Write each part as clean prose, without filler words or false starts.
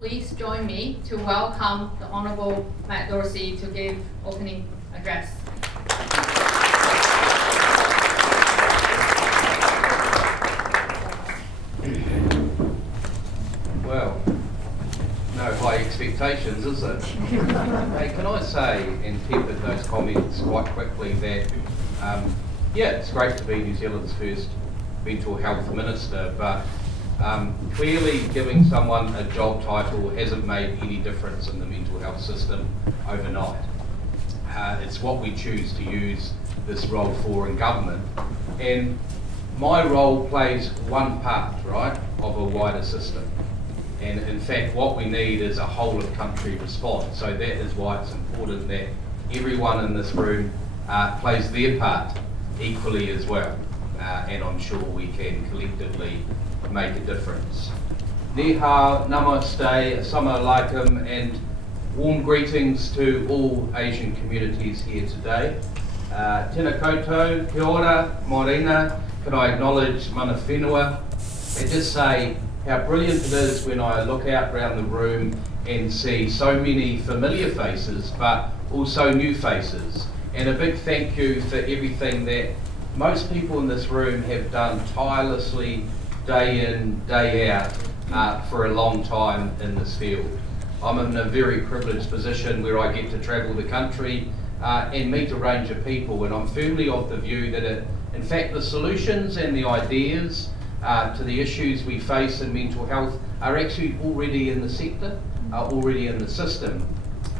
Please join me to welcome the Honourable Matt Doocey to give opening address. Well, no high expectations, is it? Hey, can I say, and temper those comments quite quickly, that yeah, it's great to be New Zealand's first mental health minister, but clearly giving someone a job title hasn't made any difference in the mental health system overnight. It's what we choose to use this role for in government, and my role plays one part, right, of a wider system. And in fact, what we need is a whole of country response. So that is why it's important that everyone in this room plays their part equally as well. And I'm sure we can collectively make a difference. Niha, namaste, assalamu alaikum, and warm greetings to all Asian communities here today. Tēnā koutou, kia ora, morena, can I acknowledge mana whenua, and just say how brilliant it is when I look out around the room and see so many familiar faces, but also new faces. And a big thank you for everything that most people in this room have done tirelessly, day in, day out, for a long time in this field. I'm in a very privileged position where I get to travel the country and meet a range of people, and I'm firmly of the view that in fact the solutions and the ideas to the issues we face in mental health are actually already in the sector, are already in the system.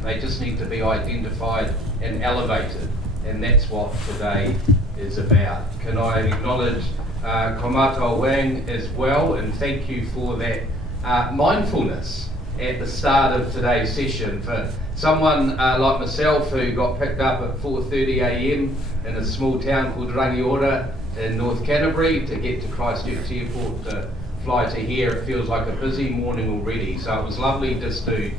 They just need to be identified and elevated, and that's what today is about. Can I acknowledge Komato Wang as well, and thank you for that mindfulness at the start of today's session. For someone like myself who got picked up at 4:30 a.m. in a small town called Rangiora in North Canterbury to get to Christchurch Airport to fly to here, it feels like a busy morning already. So it was lovely just to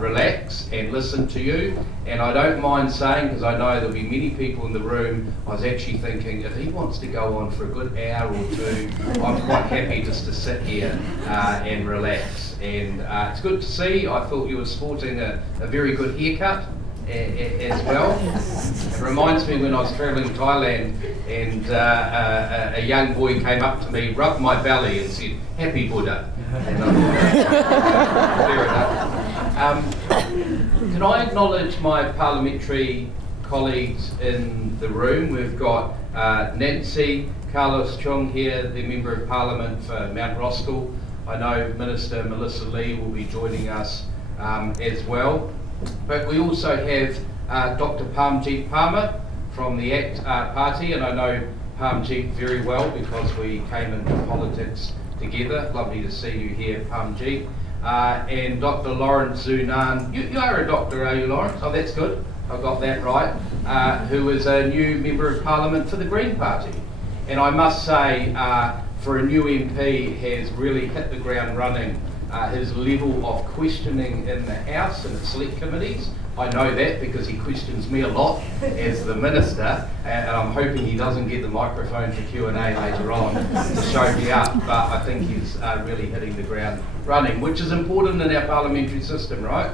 relax and listen to you. And I don't mind saying, because I know there'll be many people in the room, I was actually thinking if he wants to go on for a good hour or two, I'm quite happy just to sit here and relax. And it's good to see. I thought you were sporting a very good haircut as well. It reminds me when I was travelling Thailand and a young boy came up to me, rubbed my belly and said, "Happy Buddha." And fair enough. Can I acknowledge my parliamentary colleagues in the room? We've got Nancy Carlos Chung here, the Member of Parliament for Mount Roskill. I know Minister Melissa Lee will be joining us as well. But we also have Dr. Parmjeet Parmar from the ACT party, and I know Parmjeet very well because we came into politics together. Lovely to see you here, Parmjeet. And Dr. Lawrence Zunan. You are a doctor, are you, Lawrence? Oh, that's good. I got that right. Who is a new Member of Parliament for the Green Party. And I must say, for a new MP, has really hit the ground running. His level of questioning in the House and its select committees, I know that because he questions me a lot as the Minister, and I'm hoping he doesn't get the microphone for Q&A later on to show me up, but I think he's really hitting the ground running, which is important in our parliamentary system, right?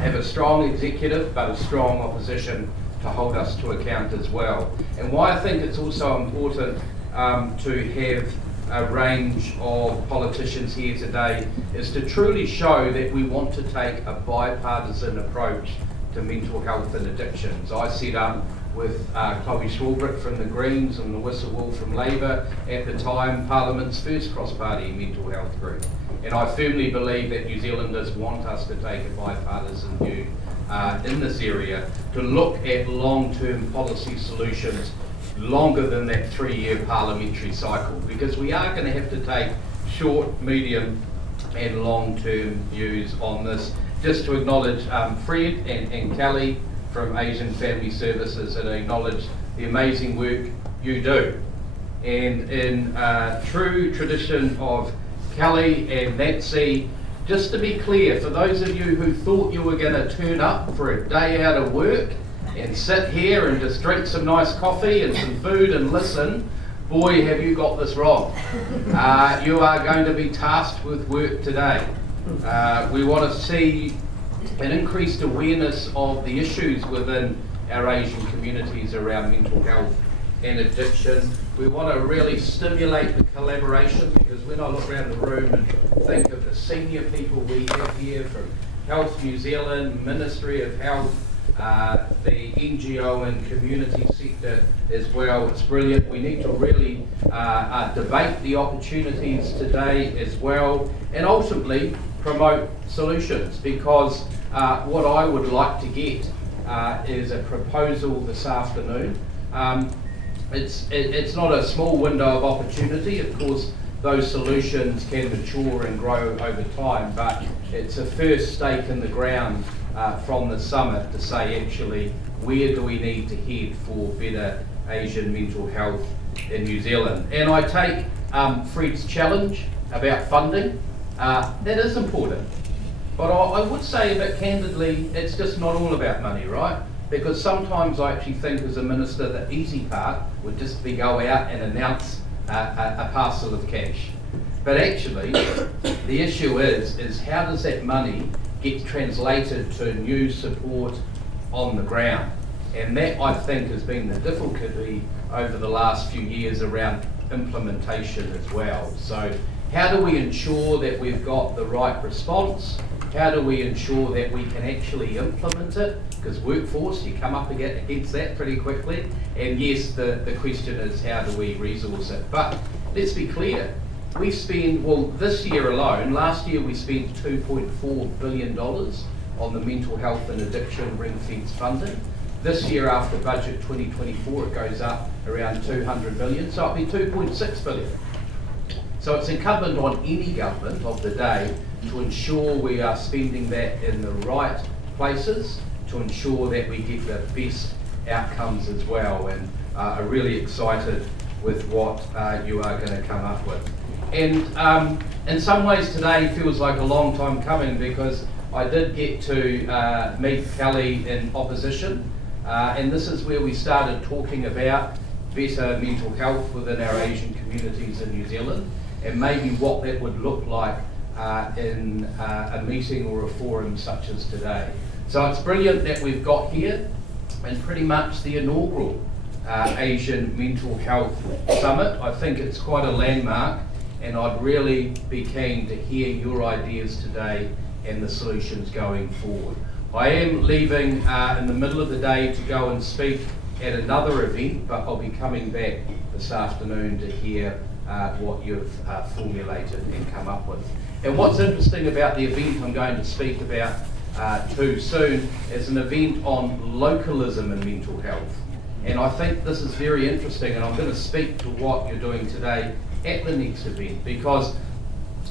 Have a strong executive, but a strong opposition to hold us to account as well. And why I think it's also important to have a range of politicians here today is to truly show that we want to take a bipartisan approach to mental health and addictions. I set up with Chloe Schwalbrick from the Greens and Nawissa Wool from Labour, at the time Parliament's first cross-party mental health group. And I firmly believe that New Zealanders want us to take a bipartisan view in this area, to look at long-term policy solutions longer than that 3-year parliamentary cycle, because we are going to have to take short, medium and long-term views on this. Just to acknowledge Fred and Kelly from Asian Family Services, and acknowledge the amazing work you do. And in true tradition of Kelly and Nancy, just to be clear, for those of you who thought you were going to turn up for a day out of work and sit here and just drink some nice coffee and some food and listen, boy, have you got this wrong. You are going to be tasked with work today. We want to see an increased awareness of the issues within our Asian communities around mental health and addiction. We want to really stimulate the collaboration, because when I look around the room and think of the senior people we have here from Health New Zealand, Ministry of Health, the NGO and community sector as well, it's brilliant. We need to really debate the opportunities today as well, and ultimately promote solutions, because what I would like to get is a proposal this afternoon. It's not a small window of opportunity. Of course, those solutions can mature and grow over time, but it's a first stake in the ground from the summit to say, actually, where do we need to head for better Asian mental health in New Zealand? And I take Fred's challenge about funding. That is important. But I would say a bit candidly, it's just not all about money, right? Because sometimes I actually think as a minister the easy part would just be go out and announce a parcel of cash. But actually, the issue is how does that money get translated to new support on the ground? And that, I think, has been the difficulty over the last few years around implementation as well. So how do we ensure that we've got the right response? How do we ensure that we can actually implement it? Because workforce, you come up against that pretty quickly. And yes, the question is, how do we resource it? But let's be clear. We spend, well, this year alone, last year we spent $2.4 billion on the mental health and addiction ring-fence funding. This year, after budget 2024, it goes up around 200 million, so it'll be 2.6 billion. So it's incumbent on any government of the day to ensure we are spending that in the right places, to ensure that we get the best outcomes as well, and are really excited with what you are going to come up with. And in some ways today feels like a long time coming, because I did get to meet Kelly in opposition, and this is where we started talking about better mental health within our Asian communities in New Zealand, and maybe what that would look like in a meeting or a forum such as today. So it's brilliant that we've got here, and pretty much the inaugural Asian Mental Health Summit. I think it's quite a landmark, and I'd really be keen to hear your ideas today and the solutions going forward. I am leaving in the middle of the day to go and speak at another event, but I'll be coming back this afternoon to hear what you've formulated and come up with. And what's interesting about the event I'm going to speak about too soon is an event on localism in mental health. And I think this is very interesting, and I'm going to speak to what you're doing today at the next event, because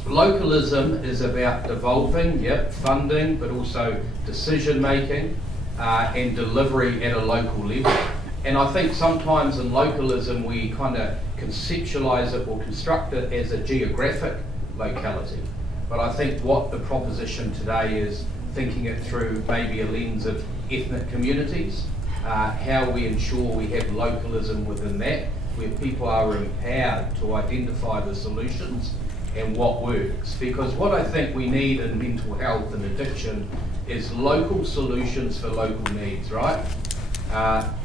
localism is about devolving, funding, but also decision making and delivery at a local level. And I think sometimes in localism we kind of conceptualise it or construct it as a geographic locality. But I think what the proposition today is thinking it through maybe a lens of ethnic communities, how we ensure we have localism within that, where people are empowered to identify the solutions and what works. Because what I think we need in mental health and addiction is local solutions for local needs, right?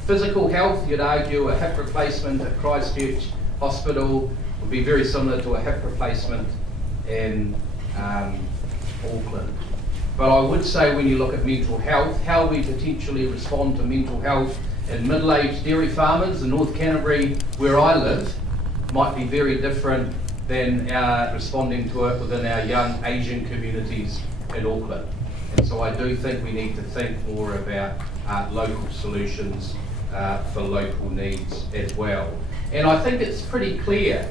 Physical health, you'd argue a hip replacement at Christchurch Hospital would be very similar to a hip replacement in Auckland. But I would say when you look at mental health, how we potentially respond to mental health in middle-aged dairy farmers in North Canterbury, where I live, might be very different than responding to it within our young Asian communities in Auckland. And so I do think we need to think more about local solutions for local needs as well. And I think it's pretty clear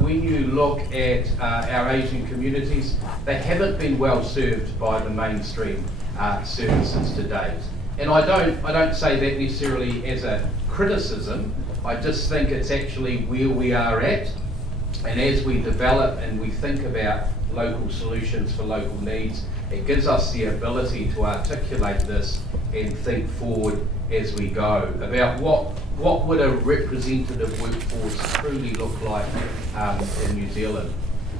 when you look at our Asian communities, they haven't been well served by the mainstream services to date. And I don't say that necessarily as a criticism. I just think it's actually where we are at. And as we develop and we think about local solutions for local needs, it gives us the ability to articulate this and think forward as we go about what would a representative workforce truly look like in New Zealand.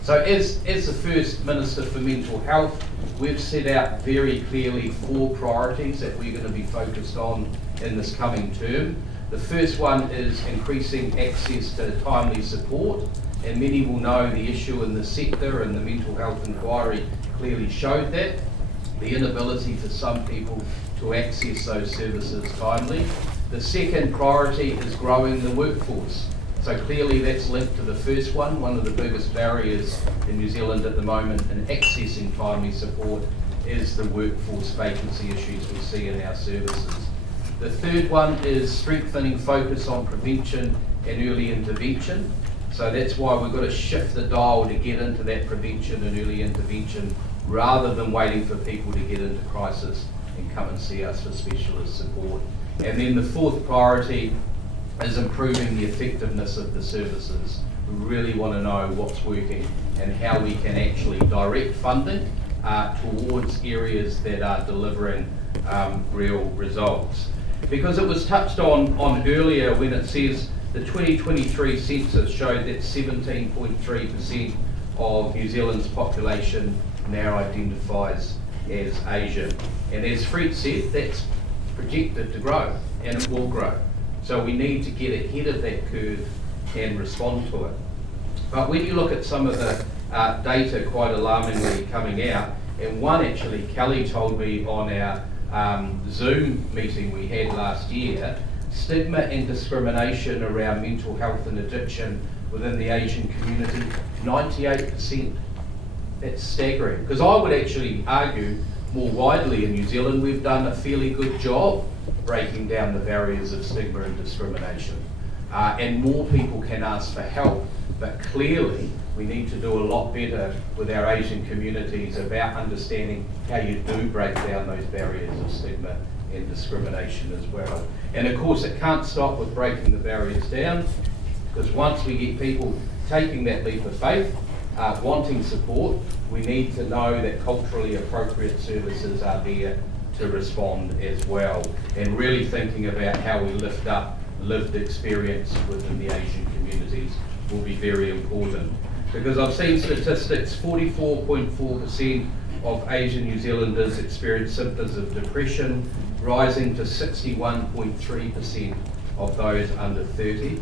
So as the first Minister for Mental Health, we've set out very clearly 4 priorities that we're going to be focused on in this coming term. The first one is increasing access to timely support, and many will know the issue in the sector, and the mental health inquiry clearly showed that. The inability for some people to access those services timely. The second priority is growing the workforce. So clearly that's linked to the first one. One of the biggest barriers in New Zealand at the moment in accessing timely support is the workforce vacancy issues we see in our services. The third one is strengthening focus on prevention and early intervention. So that's why we've got to shift the dial to get into that prevention and early intervention rather than waiting for people to get into crisis and come and see us for specialist support. And then the fourth priority is improving the effectiveness of the services. We really want to know what's working and how we can actually direct funding towards areas that are delivering real results. Because it was touched on earlier when it says the 2023 census showed that 17.3% of New Zealand's population now identifies as Asian. And as Fred said, that's projected to grow, and it will grow. So we need to get ahead of that curve and respond to it. But when you look at some of the data quite alarmingly coming out, and one actually Kelly told me on our Zoom meeting we had last year, stigma and discrimination around mental health and addiction within the Asian community, 98%. That's staggering. Because I would actually argue more widely in New Zealand, we've done a fairly good job breaking down the barriers of stigma and discrimination. And more people can ask for help, but clearly we need to do a lot better with our Asian communities about understanding how you do break down those barriers of stigma and discrimination as well. And of course it can't stop with breaking the barriers down, because once we get people taking that leap of faith, wanting support, we need to know that culturally appropriate services are there to respond as well, and really thinking about how we lift up lived experience within the Asian communities will be very important. Because I've seen statistics, 44.4% of Asian New Zealanders experience symptoms of depression, rising to 61.3% of those under 30.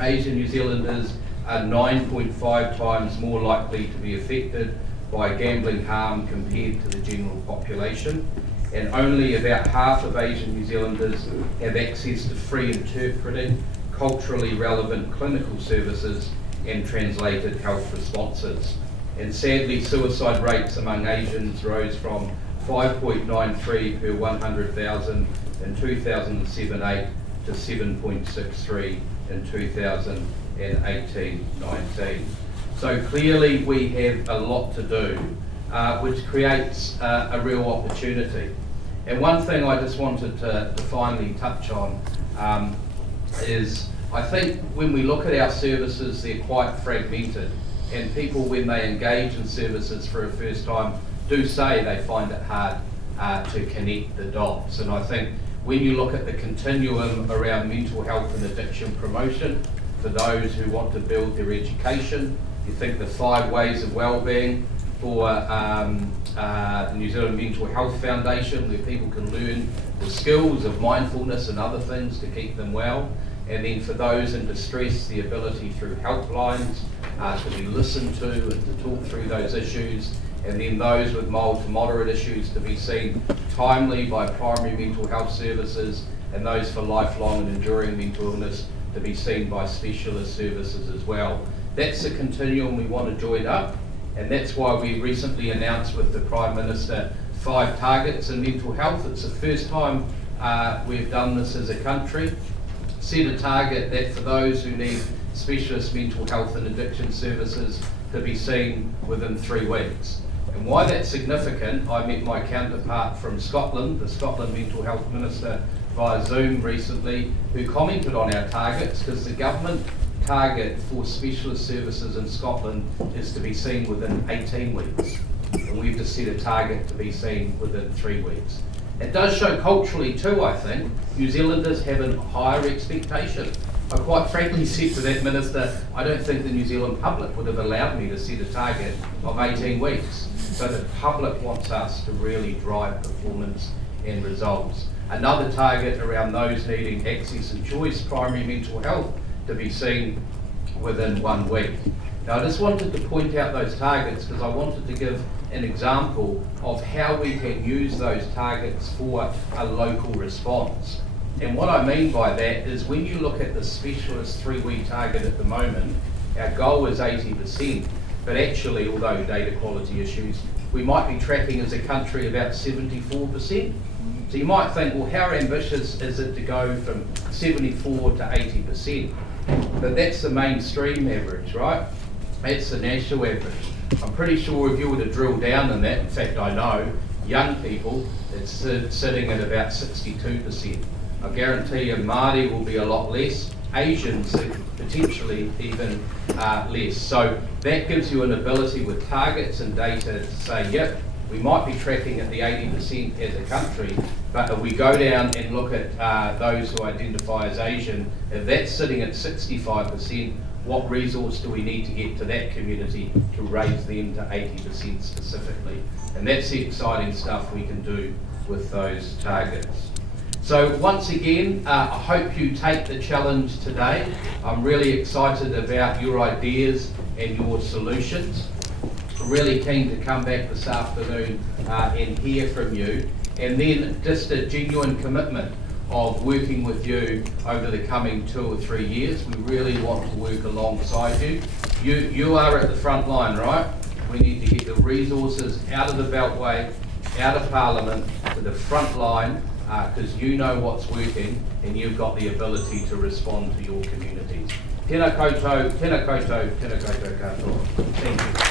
Asian New Zealanders are 9.5 times more likely to be affected by gambling harm compared to the general population, and only about half of Asian New Zealanders have access to free interpreting, culturally relevant clinical services and translated health responses. And sadly, suicide rates among Asians rose from 5.93 per 100,000 in 2007-8 to 7.63 in 2018-19. So clearly we have a lot to do, which creates a real opportunity. And one thing I just wanted to finally touch on is, I think when we look at our services, they're quite fragmented, and people, when they engage in services for a first time, do say they find it hard to connect the dots. And I think when you look at the continuum around mental health and addiction promotion, for those who want to build their education, you think the 5 ways of wellbeing for the New Zealand Mental Health Foundation, where people can learn the skills of mindfulness and other things to keep them well. And then for those in distress, the ability through helplines to be listened to and to talk through those issues. And then those with mild to moderate issues to be seen timely by primary mental health services, and those for lifelong and enduring mental illness to be seen by specialist services as well. That's a continuum we want to join up, and that's why we recently announced with the Prime Minister 5 targets in mental health. It's the first time we've done this as a country. Set a target that for those who need specialist mental health and addiction services to be seen within 3 weeks. And why that's significant, I met my counterpart from Scotland, the Scotland Mental Health Minister, via Zoom recently, who commented on our targets, because the government target for specialist services in Scotland is to be seen within 18 weeks. And we've just set a target to be seen within 3 weeks. It does show culturally too, I think, New Zealanders have a higher expectation. I quite frankly said to that minister, I don't think the New Zealand public would have allowed me to set a target of 18 weeks. So the public wants us to really drive performance and results. Another target around those needing access and choice, primary mental health, to be seen within 1 week. Now I just wanted to point out those targets because I wanted to give an example of how we can use those targets for a local response. And what I mean by that is when you look at the specialist 3-week target at the moment, our goal is 80%, but actually, although data quality issues, we might be tracking as a country about 74%. So you might think, well, how ambitious is it to go from 74 to 80%? But that's the mainstream average, right? That's the national average. I'm pretty sure if you were to drill down in that, in fact I know, young people, it's sitting at about 62%. I guarantee you Māori will be a lot less, Asians potentially even less. So that gives you an ability with targets and data to say, yep, we might be tracking at the 80% as a country, but if we go down and look at those who identify as Asian, if that's sitting at 65%, what resource do we need to get to that community to raise them to 80% specifically? And that's the exciting stuff we can do with those targets. So once again, I hope you take the challenge today. I'm really excited about your ideas and your solutions. I'm really keen to come back this afternoon and hear from you. And then just a genuine commitment of working with you over the coming 2 or 3 years. We really want to work alongside you. You are at the front line, right? We need to get the resources out of the Beltway, out of Parliament, to the front line, because you know what's working and you've got the ability to respond to your communities. Tēnā koutou, tēnā koutou, tēnā koutou katoa. Thank you.